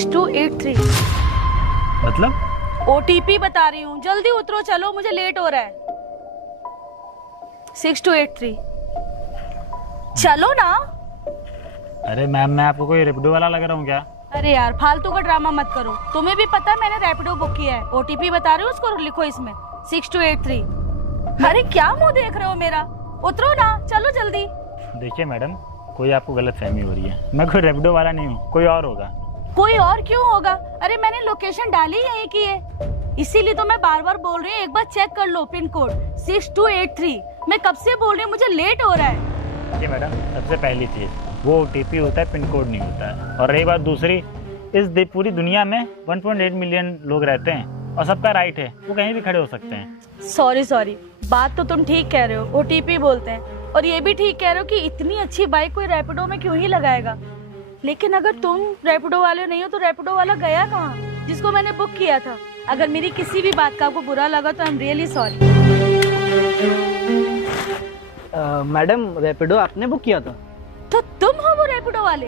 6283। मतलब? OTP बता रही हूँ, जल्दी उतरो, चलो मुझे लेट हो रहा है। 6283 चलो ना। अरे मैम, मैं आपको कोई रेपिडो वाला लग रहा हूँ क्या? अरे यार फालतू का ड्रामा मत करो, तुम्हें भी पता है मैंने रैपिडो बुक किया है। OTP बता रही हूँ, उसको लिखो इसमें 6283। अरे क्या मुंह देख रहे हो मेरा, उतरो ना, चलो जल्दी। देखिए मैडम, कोई आपको गलत फहमी हो रही है। मैं कोई रेपिडो वाला नहीं हूँ, कोई और होगा। कोई और क्यों होगा? अरे मैंने लोकेशन डाली यहीं की है, इसीलिए तो मैं बार बार बोल रही हूँ, एक बार चेक कर लो पिन कोड 6283। मैं कब से बोल रही हूँ, मुझे लेट हो रहा है। देखिए मैडम, सबसे पहली चीज वो OTP होता है, पिन कोड नहीं होता है। और रही बात दूसरी, पूरी दुनिया में 1.8 मिलियन लोग रहते हैं और सबका राइट है, वो कहीं भी खड़े हो सकते हैं। सॉरी, बात तो तुम ठीक कह रहे हो, OTP बोलते हैं, और ये भी ठीक कह रहे हो कि इतनी अच्छी बाइक कोई रैपिडो में क्यों ही लगाएगा। लेकिन अगर तुम रैपिडो वाले नहीं हो तो रैपिडो वाला गया कहाँ जिसको मैंने बुक किया था? अगर मेरी किसी भी बात का आपको बुरा लगा तो I am really sorry. Madam, Rapido आपने बुक किया था? तो तुम हो वो रैपिडो वाले?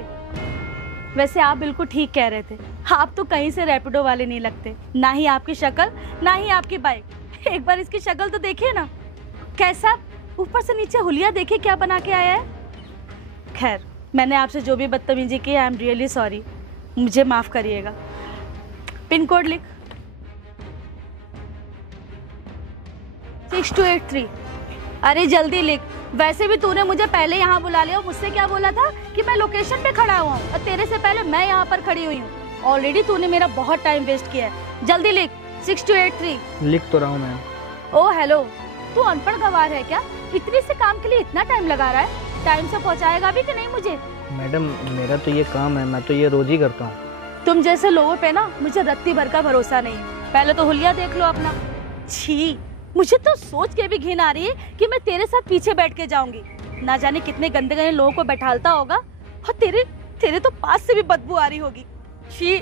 वैसे आप बिल्कुल ठीक कह रहे थे, आप तो कहीं से रैपिडो वाले नहीं लगते, ना ही आपकी शक्ल ना ही आपकी बाइक। एक बार इसकी शक्ल तो देखिए ना, कैसा ऊपर से नीचे हुलिया देखिए क्या बना के आया है। खैर, मैंने आपसे जो भी बदतमीजी की, आई एम रियली सॉरी, मुझे माफ करिएगा। पिन कोड लिख 6283। अरे जल्दी लिख, वैसे भी तूने मुझे पहले यहाँ बुला लिया, मुझसे क्या बोला था कि मैं लोकेशन पे खड़ा हुआ हूँ, और तेरे से पहले मैं यहाँ पर खड़ी हुई हूँ। ऑलरेडी तूने मेरा बहुत टाइम वेस्ट किया है, जल्दी लिख 6283। लिख तो रहा हूँ मैम। ओ हेलो, तू अनपढ़ गवार है क्या? इतने से काम के लिए इतना टाइम लगा रहा है? टाइम से पहुँचाएगा भी कि नहीं मुझे? मैडम, मेरा तो ये काम है, मैं तो ये रोज ही करता हूँ। तुम जैसे लोगों पे ना मुझे रत्ती भर का भरोसा नहीं है। पहले तो हुलिया देख लो अपना। छी, मुझे तो सोच के भी घिन आ रही है कि मैं तेरे साथ पीछे बैठ के जाऊंगी। ना जाने कितने गंदे गंदे लोगों को बैठालता होगा, और तेरे तो पास से भी बदबू आ रही होगी। छी,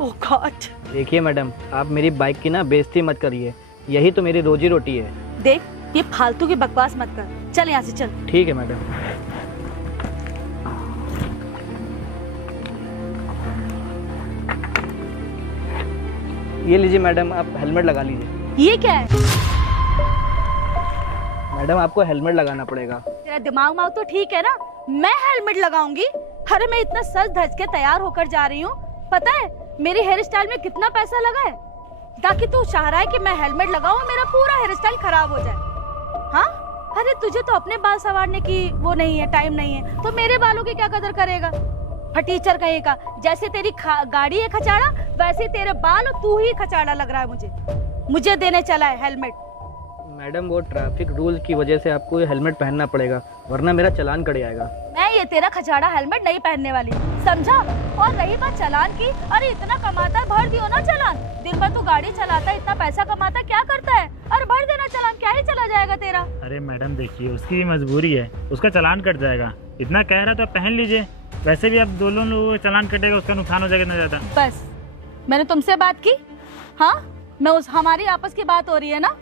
ओह गॉड। देखिए मैडम, आप मेरी बाइक की ना बेइज्जती मत करिए, यही तो मेरी रोजी रोटी है। देख, ये फालतू की बकवास मत कर, चल यहाँ से चल। ठीक है मैडम। ये लीजिए मैडम, आप हेलमेट लगा लीजिए। ये क्या है? मैडम, आपको हेलमेट लगाना पड़ेगा। तेरा दिमाग तो ठीक है ना? मैं हेलमेट लगाऊंगी? अरे मैं इतना सज धज के तैयार होकर जा रही हूँ, पता है मेरी हेयर स्टाइल में कितना पैसा लगा है, ताकि तू चाह रहा है कि मैं हेलमेट लगाऊं, मेरा पूरा हेयर स्टाइल खराब हो जाए। हाँ, अरे तुझे तो अपने बाल संवारने की वो नहीं है, टाइम नहीं है, तो मेरे बालों की क्या कदर करेगा? फटीचर कहीं का, जैसे तेरी गाड़ी है खचाड़ा, वैसे तेरे बाल और तू ही खचाड़ा लग रहा है मुझे देने चला है हेलमेट। मैडम, वो ट्रैफिक रूल की वजह से आपको ये हेलमेट पहनना पड़ेगा, वरना मेरा चालान कट जाएगा। मैं ये तेरा खचाड़ा हेलमेट नहीं पहनने वाली, समझा? और रही बात चालान की, अरे इतना कमाता है, भर दियो ना चालान। दिन भर तू गाड़ी चलाता है, इतना पैसा कमाता है, क्या करता है? अरे भर देना चालान, क्या ही चला जाएगा तेरा। अरे मैडम देखिए, उसकी भी मजबूरी है, उसका चालान कट जाएगा। इतना कह रहा तो पहन लीजिए, वैसे भी अब दोनों लोगों चालान कटेगा, उसका नुकसान हो जाएगा इतना ज्यादा। बस, मैंने तुमसे बात की? हाँ, मैं उस हमारी आपस की बात हो रही है ना?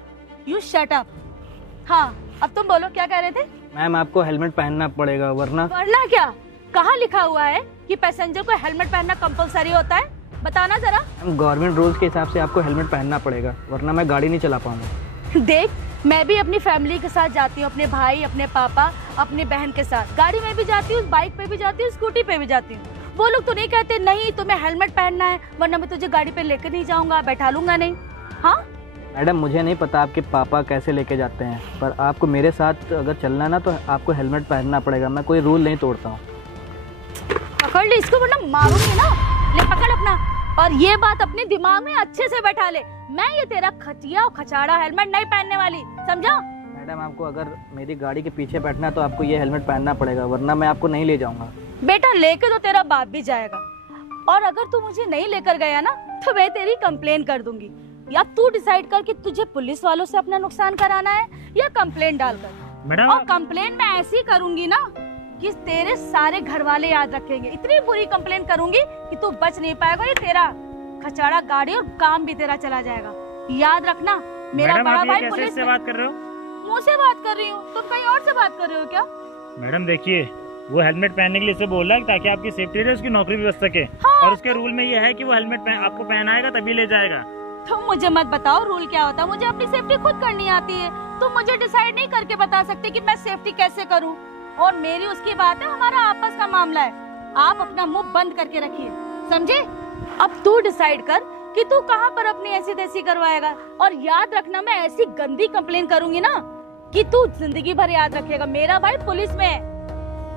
You shut up. हाँ, अब तुम बोलो, क्या कह रहे थे? मैम, आपको हेलमेट पहनना पड़ेगा, वरना क्या? कहाँ लिखा हुआ है कि पैसेंजर को हेलमेट पहनना कंपलसरी होता है? बताना जरा। गवर्नमेंट रूल्स के हिसाब से आपको हेलमेट पहनना पड़ेगा, वरना मैं गाड़ी नहीं चला पाऊंगा। देख, मैं भी अपनी फैमिली के साथ जाती हूँ, अपने भाई, अपने पापा, अपनी बहन के साथ गाड़ी में भी जाती हूँ, बाइक पे भी जाती हूँ, स्कूटी पे भी जाती हूँ। वो लोग तो नहीं कहते नहीं तुम्हें हेलमेट पहनना है, वरना मैं तुझे गाड़ी पे लेकर नहीं जाऊंगा, बैठा लूंगा नहीं। हाँ मैडम, मुझे नहीं पता आपके पापा कैसे लेके जाते हैं, पर आपको मेरे साथ अगर चलना ना तो आपको हेलमेट पहनना पड़ेगा। मैं कोई रूल नहीं तोड़ता हूँ। पकड़ ले इसको, वरना मारूंगी ना। ले पकड़ अपना, और ये बात अपने दिमाग में अच्छे से बैठा ले, मैं ये तेरा खटिया और खचाड़ा हेलमेट नहीं पहनने वाली, समझा? मैडम, आपको अगर मेरी गाड़ी के पीछे बैठना है तो आपको ये हेलमेट पहनना पड़ेगा, वरना मैं आपको नहीं ले जाऊंगा। बेटा, लेके तो तेरा बाप भी जाएगा, और अगर तू मुझे नहीं लेकर गया ना तो मैं तेरी कंप्लेन कर दूंगी। या तू डिसाइड कर कि तुझे पुलिस वालों से अपना नुकसान कराना है या कंप्लेन डालकर। मैडम, और कंप्लेन मैं ऐसी करूंगी ना कि तेरे सारे घर वाले याद रखेंगे। इतनी बुरी कंप्लेन करूंगी कि तू बच नहीं पाएगा। ये तेरा खचाड़ा गाड़ी और काम भी तेरा चला जाएगा, याद रखना। मेरा बड़ा भाई पुलिस से बात कर रहे हो? मुँह से बात कर रही हूँ, तुम कहीं और से बात कर रहे हो क्या? मैडम देखिए, वो हेलमेट पहनने के लिए इसे बोल रहा है ताकि आपकी सेफ्टी रहे, उसकी नौकरी भी बच सके। हाँ। और उसके रूल में ये है कि वो हेलमेट आपको पहनाएगा तभी ले जाएगा। तुम मुझे मत बताओ रूल क्या होता है, मुझे अपनी सेफ्टी खुद करनी आती है। तुम मुझे डिसाइड नहीं करके बता सकते कि मैं सेफ्टी कैसे करूं। और मेरी उसकी बात है, हमारा आपस का मामला है। आप अपना मुंह बंद करके रखिए, समझे? अब तू डिसाइड कर कि तू कहाँ पर अपनी ऐसी तैसी करवाएगा। और याद रखना, मैं ऐसी गंदी कंप्लेन करूंगी ना कि तू जिंदगी भर याद रखेगा। मेरा भाई पुलिस में है।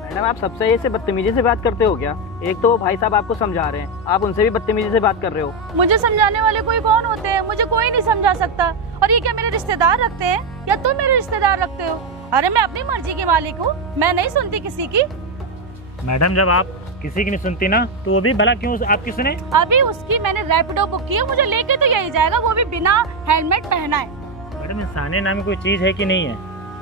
मैडम आप सबसे ऐसे बदतमीजी से बात करते हो क्या? एक तो वो भाई साहब आपको समझा रहे हैं, आप उनसे भी बदतमीजी से बात कर रहे हो। मुझे समझाने वाले कोई कौन होते हैं? मुझे कोई नहीं समझा सकता। और ये क्या मेरे रिश्तेदार रखते हैं या तुम मेरे रिश्तेदार रखते हो? अरे मैं अपनी मर्जी की मालिक हूँ, मैं नहीं सुनती किसी की। मैडम जब आप किसी की नहीं सुनती ना तो वो भी भला क्यों आपकी सुने? अभी उसकी मैंने रैपिडो बुक की है, मुझे लेके तो यही जाएगा, वो भी बिना हेलमेट पहना है। मैडम इंसानी नाम की कोई चीज है कि नहीं है?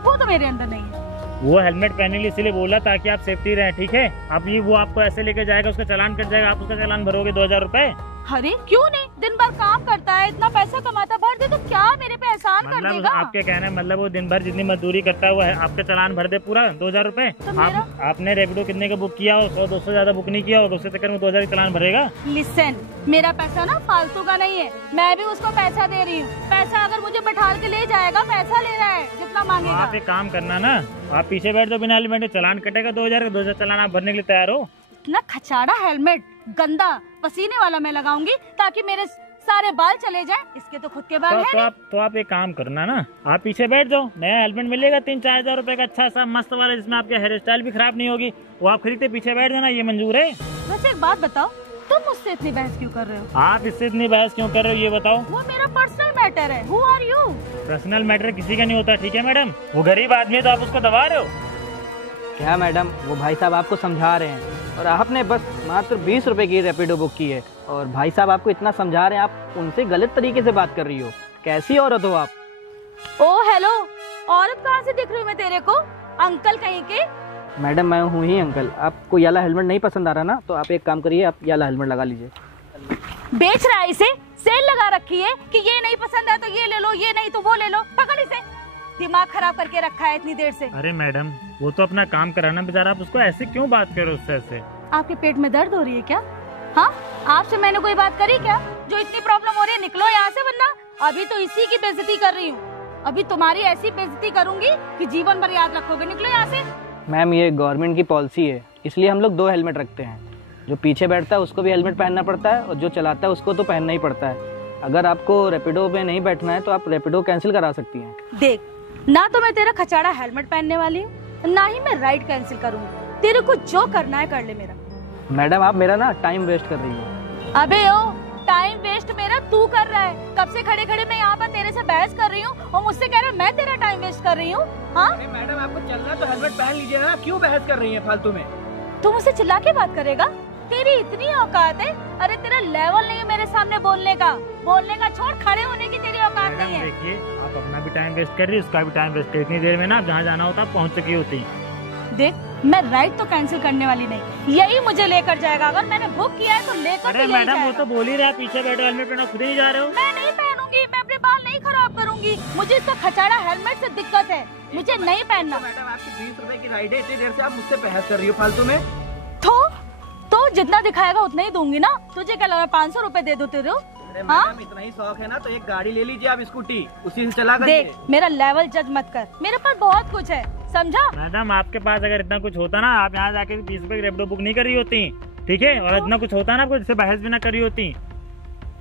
वो तो मेरे अंदर नहीं है। वो हेलमेट पहनने के लिए इसलिए बोला ताकि आप सेफ्टी रहें, ठीक है? अब ये वो आपको ऐसे लेके जाएगा, उसका चालान कट जाएगा, आप उसका चालान भरोगे 2000 रुपए। अरे क्यों नहीं, दिन भर काम करता है, इतना पैसा कमाता, भर दे तो क्या मेरे पे एहसान कर मतलब देगा? आपके कहना है मतलब वो दिन भर जितनी मजदूरी करता है वो है आपका चालान भर दे पूरा 2000 रुपए। तो मेरा? आपने रैपिडो कितने का बुक किया हो, 100-200 ज्यादा बुक नहीं किया होगा, उसके चक्कर में 2000 चालान भरेगा। लिसन, मेरा पैसा ना फालतू का नहीं है, मैं भी उसको पैसा दे रही हूँ। पैसा अगर मुझे बैठा के ले जाएगा, पैसा ले रहा है जितना मांगेगा। आप एक काम करना ना, आप पीछे बैठ जाओ, बिना हेलमेट चालान कटेगा 2000 चालान आप भरने के लिए तैयार हो? इतना खचाड़ा हेलमेट गंदा पसीने वाला मैं लगाऊंगी ताकि मेरे सारे बाल चले जाएं। इसके तो खुद के बाल हैं। तो आप एक काम करना ना, आप पीछे बैठ जाओ, नया हेलमेट मिलेगा 3-4 हजार रुपए का, अच्छा सा मस्त वाला, जिसमें आपके हेयर स्टाइल भी खराब नहीं होगी, वो आप खरीदते पीछे बैठ जाना, ये मंजूर है। वैसे एक बात बताओ, तुम मुझसे इतनी बहस क्यों कर रहे हो? आप इससे इतनी बहस क्यों कर रहे हो ये बताओ? वो मेरा पर्सनल मैटर है। Who are you? Personal matter किसी का नहीं होता, ठीक है मैडम? वो गरीब आदमी है तो आप उसको दबा रहे हो। क्या मैडम, वो भाई साहब आपको समझा रहे हैं और आपने बस मात्र 20 रुपए की रैपिडो बुक की है और भाई साहब आपको इतना समझा रहे हैं, आप उनसे गलत तरीके से बात कर रही हो। कैसी औरत हो आप? ओ हेलो, औरत कहाँ से दिख रही हूँ मैं तेरे को? अंकल कहीं के? मैडम मैं हूँ ही अंकल। आपको ये वाला हेलमेट नहीं पसंद आ रहा ना, तो आप एक काम करिए, आप ये वाला हेलमेट लगा लीजिए। बेच रहा है इसे? सेल लगा रखी है कि ये नहीं पसंद है तो ये ले लो, ये नहीं तो वो ले लो। पकड़ इसे, दिमाग खराब करके रखा है इतनी देर से। अरे मैडम वो तो अपना काम कराना बेचारा, आप उसको ऐसे क्यों बात करो उससे ऐसे? आपके पेट में दर्द हो रही है क्या? हाँ, आपसे मैंने कोई बात करी क्या जो इतनी प्रॉब्लम हो रही है? निकलो यहाँ से, वरना अभी तो इसी की बेइज्जती कर रही हूँ। अभी तुम्हारी ऐसी बेइज्जती करूंगी कि जीवन भर याद रखोगे। निकलो यहाँ से। मैम ये गवर्नमेंट की पॉलिसी है, इसलिए हम लोग 2 हेलमेट रखते हैं। जो पीछे बैठता है उसको भी हेलमेट पहनना पड़ता है और जो चलाता है उसको तो पहनना ही पड़ता है। अगर आपको रैपिडो में नहीं बैठना है तो आप रैपिडो कैंसिल करा सकती हैं। देख, ना तो मैं तेरा खचाड़ा हेलमेट पहनने वाली हूँ, ना ही मैं राइड कैंसिल करूंगी। तेरे को जो करना है कर ले मेरा। मैडम आप मेरा ना टाइम वेस्ट कर रही हो। अबे ओ, टाइम वेस्ट मेरा तू कर रहा है। कब से खड़े खड़े मैं यहाँ पर तेरे से बहस कर रही हूँ और मुझसे कह रहा है मैं तेरा टाइम वेस्ट कर रही हूँ? हाँ मैडम आपको चलना है तो हेलमेट पहन लीजिए ना, क्यों बहस कर रही हैं फालतू में? तू मुझसे चिल्ला के बात करेगा? तेरी इतनी औकात है? अरे तेरा लेवल नहीं है मेरे सामने बोलने का छोड़, खड़े होने की तेरी औकात नहीं है। देखिए आप अपना भी टाइम वेस्ट कर रही है, उसका भी टाइम वेस्ट कर। इतनी देर में ना आप जहाँ जाना होता आप पहुँच चुकी होती। देख, मैं राइड तो कैंसिल करने वाली नहीं, यही मुझे लेकर जाएगा। अगर मैंने बुक किया है तो लेकर अरे मैडम वो तो बोल ही रहा है पीछे बैठो, हेलमेट पहनो, खुद ही जा रहे हो। मैं नहीं पहनूंगी, मैं अपने बाल नहीं खराब करूंगी। मुझे इसका खचाड़ा हेलमेट से दिक्कत है, मुझे नहीं पहनना। मैडम आपकी 20 रुपए की राइड है, इतनी देर से आप मुझसे बहस कर रही हो फालतू में। तो जितना दिखाएगा उतना ही दूंगी ना। तुझे क्या लगा 500 रुपए दे दो तेरे? मैडम इतना ही शौक है ना तो एक गाड़ी ले लीजिए आप, स्कूटी, उसी से चला कर। देख, मेरा लेवल जज मत कर, मेरे पास बहुत कुछ है, समझा? मैडम आपके पास अगर इतना कुछ होता ना, आप यहाँ जाके 20 रुपए की रैपिडो बुक नहीं कर रही होती, ठीक है? और इतना कुछ होता ना आपको, जिससे बहस भी ना करी होती।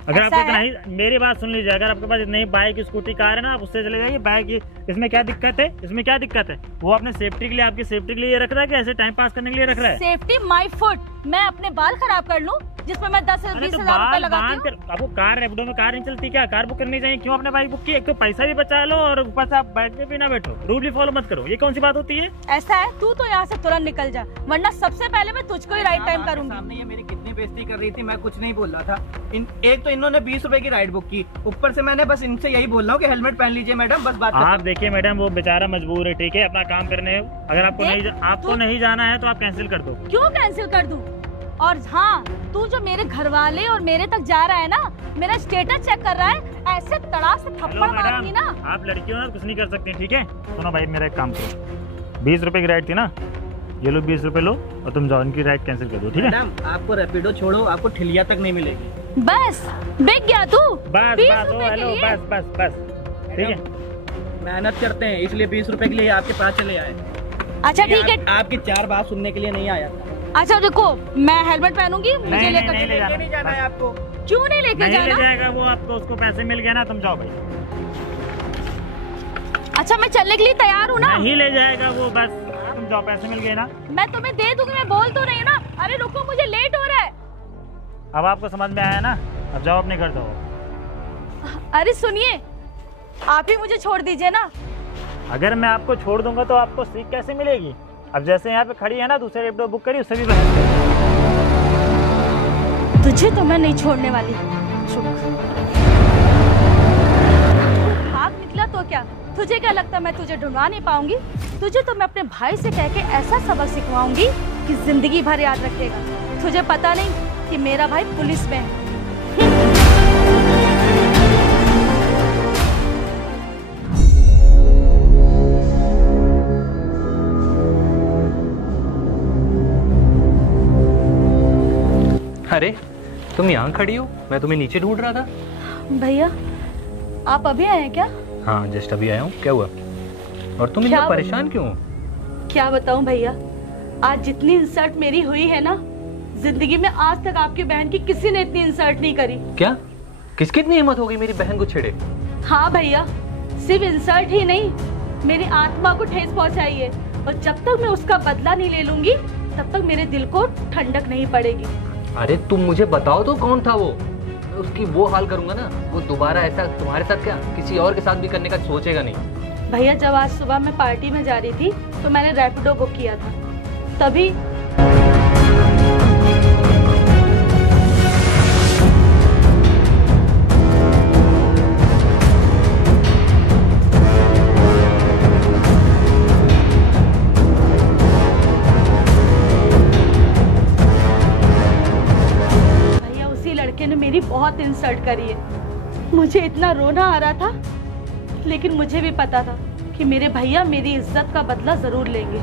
अगर आपको इतना ही, मेरी बात सुन लीजिए, अगर आपके पास इतनी ही बाइक स्कूटी कार है ना, आप उससे चले जाइए। बाइक इसमें क्या दिक्कत है? इसमें क्या दिक्कत है? वो अपने सेफ्टी के लिए, आपकी सेफ्टी के लिए रख रहा है कि ऐसे टाइम पास करने के लिए रख रहा है? Safety my foot. मैं अपने बाल खराब कर लूं जिसमें मैं 10 से 20 हजार रुपए लगाती हूँ? आपको कार रैपिडो में कार नहीं चलती क्या? कार बुक करनी चाहिए। क्यों आपने बाइक बुक की? एक तो पैसा भी बचा लो और ऊपर से आप बाइक में भी ना बैठो, रूल भी फॉलो मत करो। ये कौन सी बात होती है? ऐसा है, तू तो यहाँ से तुरंत निकल जा, वरना सबसे पहले मैं तुझको ही राइट टाइम करूंगी। सामने ये मेरी कितनी बेइज्जती कर रही थी, मैं कुछ नहीं बोल रहा था। एक तो इन्होंने 20 रुपए की राइड बुक की, ऊपर से मैंने बस इनसे यही बोल रहा हूँ कि हेलमेट पहन लीजिए मैडम, बस बात। आप देखिए मैडम, वो बेचारा मजबूर है, ठीक है, अपना काम करने। अगर आपको नहीं जाना है तो आप कैंसिल कर दो। क्यों कैंसिल कर दूं? और हाँ, तू जो मेरे घर वाले और मेरे तक जा रहा है ना, मेरा स्टेटस चेक कर रहा है, ऐसे तड़ा से थप्पड़ मारूंगी ना। आप लड़की हो ना, कुछ नहीं कर सकती, ठीक है? सुनो भाई, मेरा एक काम करो, 20 रुपए की राइड थी ना, ये लो 20 रुपए लो और तुम जाओ, इनकी राइड कैंसिल कर दो, ठीक है? मैडम आपको रैपिडो छोड़ो, आपको ठिलिया तक नहीं मिलेगी। बस बिक गया तू। बस 20 बस, ओ रुपए के हेलो, लिए? बस, ठीक है? मेहनत करते हैं इसलिए 20 रुपए के लिए आपके पास चले आए। अच्छा ठीक है। आपकी 4 बात सुनने के लिए नहीं आया था। अच्छा देखो, मैं हेलमेट पहनूंगी, मुझे नहीं, लेकर नहीं, चलो। नहीं जाना है आपको। क्यों नहीं लेकर नहीं ले जाना? जाएगा वो आपको, उसको पैसे मिल गए ना, तुम जाओ भाई। अच्छा मैं चलने के लिए तैयार हूँ ना। नहीं ले जाएगा वो, बस तुम जाओ, पैसे मिल गए ना। मैं तुम्हें दे दूंगी, मैं बोल तो रही हूँ ना। अरे रुको, मुझे लेट हो रहा है। अब आपको समझ में आया ना, अब जाओ अपने घर जाओ। अरे सुनिए, आप ही मुझे छोड़ दीजिए ना। अगर मैं आपको छोड़ दूंगा तो आपको सीख कैसे मिलेगी? अब जैसे यहाँ पे खड़ी है ना, दूसरे रैपिडो बुक करी, उससे भी बहस करो। तुझे तो मैं नहीं छोड़ने वाली। चुप। भाग निकला तो क्या? तुझे क्या लगता मैं तुझे ढूंढवा नहीं पाऊंगी? तुझे तो मैं अपने भाई से कह के ऐसा सबक सिखवाऊंगी कि जिंदगी भर याद रखेगा। तुझे पता नहीं कि मेरा भाई पुलिस में है। अरे तुम यहाँ खड़ी हो, मैं तुम्हें नीचे ढूंढ रहा था। भैया आप अभी आए हैं क्या? हाँ जस्ट अभी आया हूँ। क्या हुआ? और तुम क्या इतना परेशान क्यों हो? क्या बताऊं भैया, आज जितनी इंसल्ट मेरी हुई है ना, जिंदगी में आज तक आपकी बहन की किसी ने इतनी इंसल्ट नहीं करी। क्या? किसकी इतनी हिम्मत होगी मेरी बहन को छेड़े? हाँ भैया, सिर्फ इंसल्ट ही नहीं, मेरी आत्मा को ठेस पहुंचाई है। और जब तक मैं उसका बदला नहीं ले लूंगी, तब तक मेरे दिल को ठंडक नहीं पड़ेगी। अरे तुम मुझे बताओ तो कौन था वो? मैं उसकी वो हाल करूंगा ना, वो दोबारा ऐसा तुम्हारे साथ क्या किसी और के साथ भी करने का सोचेगा नहीं। भैया जब आज सुबह मैं पार्टी में जा रही थी तो मैंने रैपिडो बुक किया था, तभी भैया उसी लड़के ने मेरी बहुत इंसल्ट करी है। मुझे इतना रोना आ रहा था, लेकिन मुझे भी पता था कि मेरे भैया मेरी इज्जत का बदला जरूर लेंगे।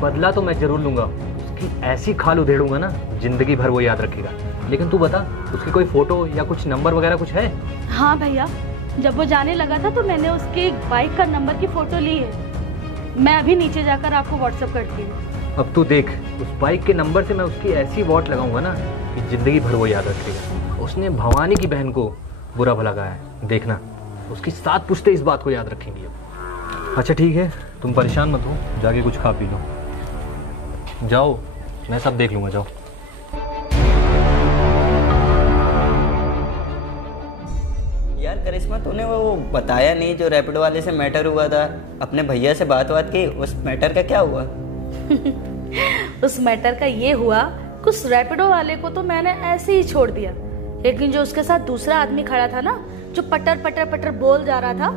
बदला तो मैं जरूर लूंगा, उसकी ऐसी खाल उधेड़ूंगा ना, जिंदगी भर वो याद रखेगा। लेकिन तू बता, उसकी कोई फोटो या कुछ नंबर वगैरह कुछ है? हाँ भैया, जब वो जाने लगा था तो मैंने उसके बाइक का नंबर की फोटो ली है। मैं अभी नीचे जाकर आपको व्हाट्सएप करती हूँ। अब तू देख, उस बाइक के नंबर से मैं उसकी ऐसी वॉट लगाऊंगा ना कि जिंदगी भर वो याद रखेगा। उसने भवानी की बहन को बुरा भला कहा है, देखना उसकी 7 पुश्ते इस बात को याद रखेंगी। अच्छा ठीक है, तुम परेशान मत हो, जाके कुछ खा पी लो। जाओ, मैं सब देख लूंगा, जाओ। यार करिश्मा, तूने वो बताया नहीं जो रैपिडो वाले से मैटर हुआ था, अपने भैया से बात की, उस मैटर का क्या हुआ? उस मैटर का ये हुआ, उस रैपिडो वाले को तो मैंने ऐसे ही छोड़ दिया, लेकिन जो उसके साथ दूसरा आदमी खड़ा था ना, जो पटर पटर पटर बोल जा रहा था,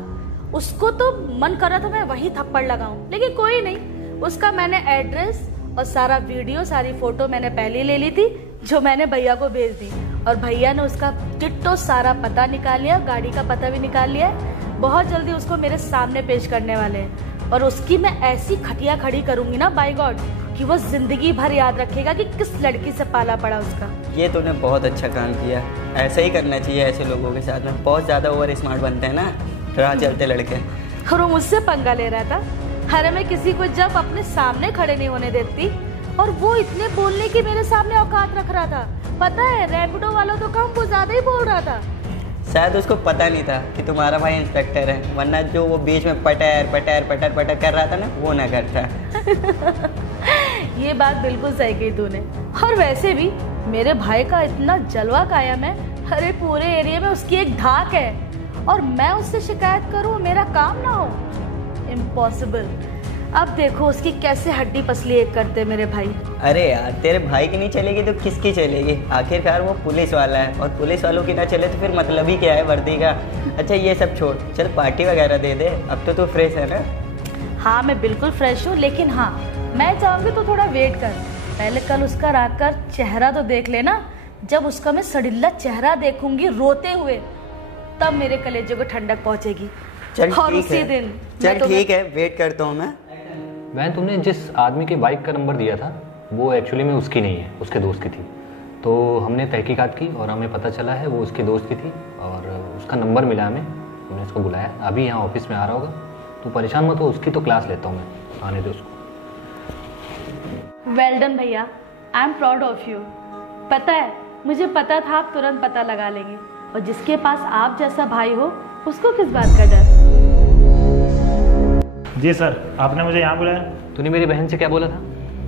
उसको तो मन कर रहा था मैं वही थप्पड़ लगाऊं, लेकिन कोई नहीं। उसका मैंने एड्रेस और सारा वीडियो, सारी फोटो मैंने पहले ले ली थी, जो मैंने भैया को भेज दी। और भैया ने उसका डिट्टो सारा पता निकाल लिया, गाड़ी का पता भी निकाल लिया। बहुत जल्दी उसको मेरे सामने पेश करने वाले हैं, और उसकी मैं ऐसी खटिया खड़ी करूंगी ना, बाय गॉड, कि वो जिंदगी भर याद रखेगा कि किस लड़की से पाला पड़ा उसका। ये तूने बहुत अच्छा काम किया, ऐसा ही करना चाहिए ऐसे लोगों के साथ में। बहुत ज़्यादा ओवर स्मार्ट बनते हैं ना राह चलते लड़के। और वो मुझसे पंगा ले रहा था। अरे मैं किसी को जब अपने सामने खड़े नहीं होने देती, और वो इतने बोलने की मेरे सामने औकात रख रहा था। पता है, रैपिडो वालों तो कम, वो ज्यादा ही बोल रहा था। शायद उसको पता नहीं था कि तुम्हारा भाई इंस्पेक्टर है, वरना जो वो बीच में पटर पटर पटर पटर कर रहा था ना, वो ना करता। ये बात बिल्कुल सही कही तूने। और वैसे भी मेरे भाई का इतना जलवा कायम है, अरे पूरे एरिया में उसकी एक धाक है, और मैं उससे शिकायत करूं मेरा काम ना हो, इम्पॉसिबल। अब देखो उसकी कैसे हड्डी पसली एक करते मेरे भाई। अरे यार, तेरे भाई की नहीं चलेगी तो किसकी चलेगी? आखिरकार वो पुलिस वाला है, और पुलिस वालों की ना चले तो फिर मतलब ही क्या है वर्दी का। अच्छा ये सब छोड़, चल पार्टी वगैरह दे दे, अब तो तू फ्रेश है ना? हाँ मैं बिल्कुल फ्रेश हूँ, लेकिन हाँ मैं चाहूँगी तो थोड़ा वेट कर। पहले कल उसका रात चेहरा तो देख लेना। जब उसका मैं सड़िल्ला चेहरा देखूंगी रोते हुए, तब मेरे कलेजे को ठंडक पहुंचेगी। चल और ठीक उसी है, दिन चल ठीक है, वेट करता हूँ मैं। वैन तुमने जिस आदमी के बाइक का नंबर दिया था वो एक्चुअली में उसकी नहीं है, उसके दोस्त की थी। तो हमने तहकीकात की और हमें पता चला है वो उसके दोस्त की थी और उसका नंबर मिला हमें, हमने उसको बुलाया। अभी यहाँ ऑफिस में आ रहा होगा, तो परेशान मत हो, उसकी तो क्लास लेता हूँ मैं, आने दे उसको। वेल डन भैया, I am proud of you. पता है, मुझे पता था आप तुरंत पता लगा लेंगे, और जिसके पास आप जैसा भाई हो उसको किस बात का डर। जी सर, आपने मुझे यहाँ बुलाया? तूने मेरी बहन से क्या बोला था?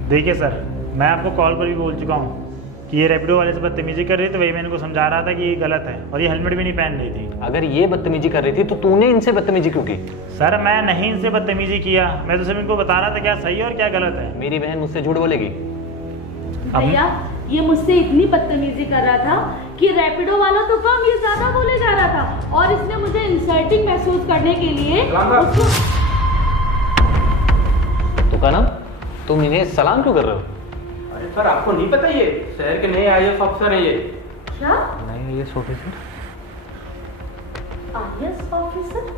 देखिए सर, मैं आपको कॉल पर भी बोल चुका हूँ कि ये रैपिडो वाले से बदतमीजी कर रही थी, तो वही मैं इनको समझा रहा था कि ये गलत है, और ये हेलमेट भी नहीं पहन रही थी। अगर ये बदतमीजी कर रही थी तो तूने इनसे बदतमीजी क्यों की? सर मैं नहीं इनसे बदतमीजी किया, मैं तो सिर्फ इनको बता रहा था क्या सही है और क्या गलत है। मेरी बहन मुझसे झूठ बोलेगी? भैया ये मुझसे इतनी बदतमीजी कर रहा था कि रैपिडो वाला तो कम, ये ज्यादा बोले जा रहा था, और इसने मुझे इंसल्टिंग महसूस करने के लिए उसको... तो का नाम, तुम इन्हें सलाम क्यों कर रहे हो? अरे सर आपको नहीं पता ये शहर के नए IAS ऑफिसर हैं ये। क्या? नहीं ये ऑफिसर? IAS officer?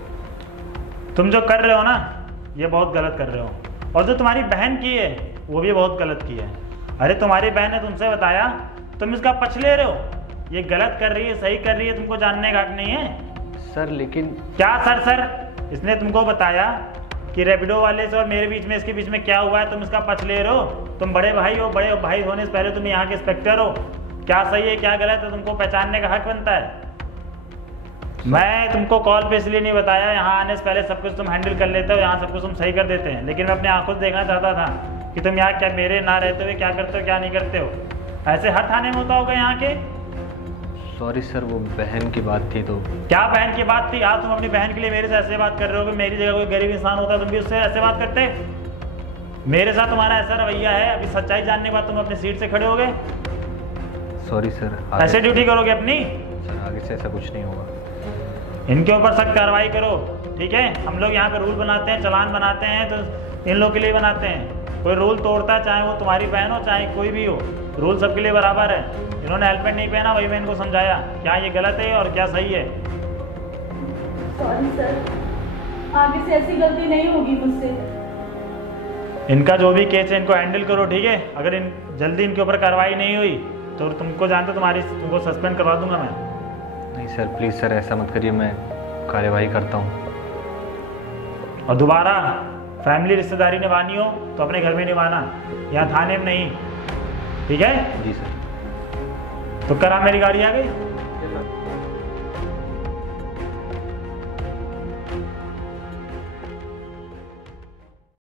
तुम जो कर रहे हो ना ये बहुत गलत कर रहे हो, और जो तुम्हारी बहन की है वो भी बहुत गलत की है। अरे तुम्हारी बहन ने तुमसे बताया, तुम इसका पक्ष ले रहे हो। ये गलत कर रही है सही कर रही है तुमको जानने का हक नहीं है। सर लेकिन क्या सर, इसने तुमको बताया कि रैपिडो वाले से और मेरे बीच में, इसके बीच में क्या हुआ है, तुम इसका पक्ष ले रहे हो। तुम बड़े भाई हो, बड़े भाई होने से पहले तुम यहाँ के इंस्पेक्टर हो। क्या सही है क्या गलत है तुमको पहचानने का हक बनता है। मैं तुमको कॉल पे इसलिए नहीं बताया, यहाँ आने से पहले सब कुछ तुम हैंडल कर लेते हो, यहाँ सब कुछ तुम सही कर देते हैं, लेकिन मैं अपने आंखों से देखना चाहता था कि तुम यहाँ क्या मेरे ना रहते हुए क्या करते हो क्या नहीं करते हो। ऐसे हर थाने में होता होगा यहाँ के। सॉरी सर, वो बहन की बात थी। तो क्या बहन की बात थी? आज तुम अपनी बहन के लिए मेरे से ऐसे बात कर रहे हो कि मेरी जगह कोई गरीब इंसान होता तुम भी उससे ऐसे बात करते। मेरे साथ तुम्हारा ऐसा रवैया है, अभी सच्चाई जानने के बाद तुम अपनी सीट से खड़े हो गए। सॉरी सर, ऐसे ड्यूटी करोगे अपनी? सर आगे से ऐसा कुछ नहीं होगा। इनके ऊपर सख्त कार्रवाई करो, ठीक है। हम लोग यहाँ पे रूल बनाते हैं, चालान बनाते हैं, तो इन लोगों के लिए बनाते हैं। कोई रूल तोड़ता है, चाहे वो तुम्हारी बहन हो चाहे कोई भी हो, रूल सबके लिए बराबर है। इन्होंने हेलमेट नहीं पहना, वही मैं इनको समझाया क्या ये गलत है और क्या सही है। सॉरी सर, आगे से ऐसी गलती नहीं होगी मुझसे। इनका जो भी केस है इनको हैंडल करो, ठीक है। अगर जल्दी इनके ऊपर कार्रवाई नहीं हुई तो तुमको जानते तुमको सस्पेंड करवा दूंगा मैं। नहीं सर प्लीज़ सर ऐसा मत करिए, मैं कार्यवाही करता हूँ। और दोबारा फैमिली रिश्तेदारी निभानी हो तो अपने घर में निभाना, यहाँ थाने में नहीं, ठीक है। जी सर। तो करा मेरी गाड़ी आ गई।